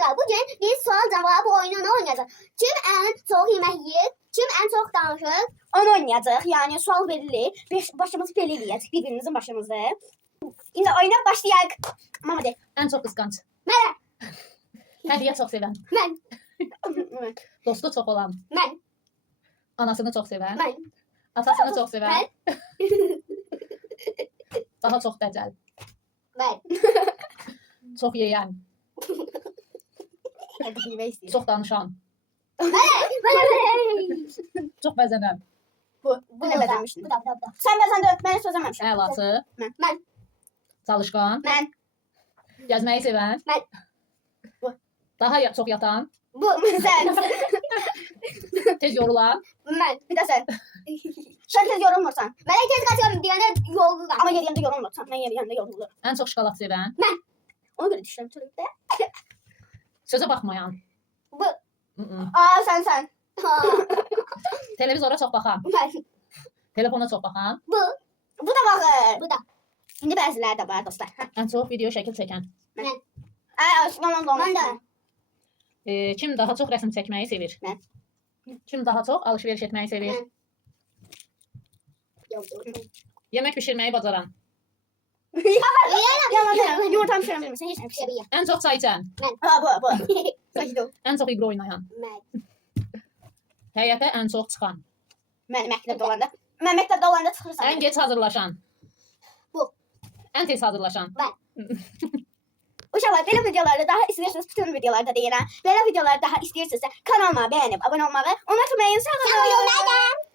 Arkadaşlar bugün biz sual cevabı oyununu oynayacağız. Kim en çok yemek yer, kim en çok danışır onu oynayacağız. Yani sual belirli. Başımızı belli edeceğiz. Birbirimizin başımızı. Şimdi oyuna başlayalım. Mama de. En çok kıskanç. Ben. Hediye çok seven. Ben. Dostu çok olan. Ben. Anasını çok seven. Ben. Atasını çok seven. Ben. Daha çok decel. Ben. Çok yiyen. Çok danışan. Çok bezenen. Bu ne bezenmiştin? Bu da. Sen bezendin. Ben sözememişim. Əlası. Ben. Çalışkan. Ben. Gezmeyi seven. Ben. Daha çok yatan. Bu sen. Tez yorulan. Ben. Bir de sen. Sen tez yorulmursan. Ben tez kaçıyorum diyene yorulurum. Ama yeriyende yorulmursan. Ben yeriyende yorulurum. En çok şokolad seven. Ona göre düşünüyorum çocukta. Söze bakmayan. Bu. Mm-mm. Aa sen. Ha. Televizora çok bakan. Ben. Telefona çok bakan. Bu. Bu da bakır. Bu da. Şimdi bəziləri də var dostlar. En çok video şekil çeken. Ay Osman da. Ben de. Kim daha çok resim çekmeyi sevir? Ben. Kim daha çok alışveriş etmeyi sevir? Ben. Yok. Yemek pişirmeyi bacaran. Yalan. Yumurta pişirebilir misin? Hiç pişireyim. En çok çay içen. Ha bu. Saçma. En çok ibro oynayan. Ben. Həyətə en çok çıxan. Mən məktəbdə olanda. Mən məktəbdə olanda çıxırsan. En geç hazırlaşan. Bu. En tez hazırlaşan. Uşaqlar belə videolarda daha istəyirsiniz bütün videolarda deyirəm. Belə videoları daha istəyirsinizsə kanalıma bəyənib abunə olmağı unutmayın. Sağ olun.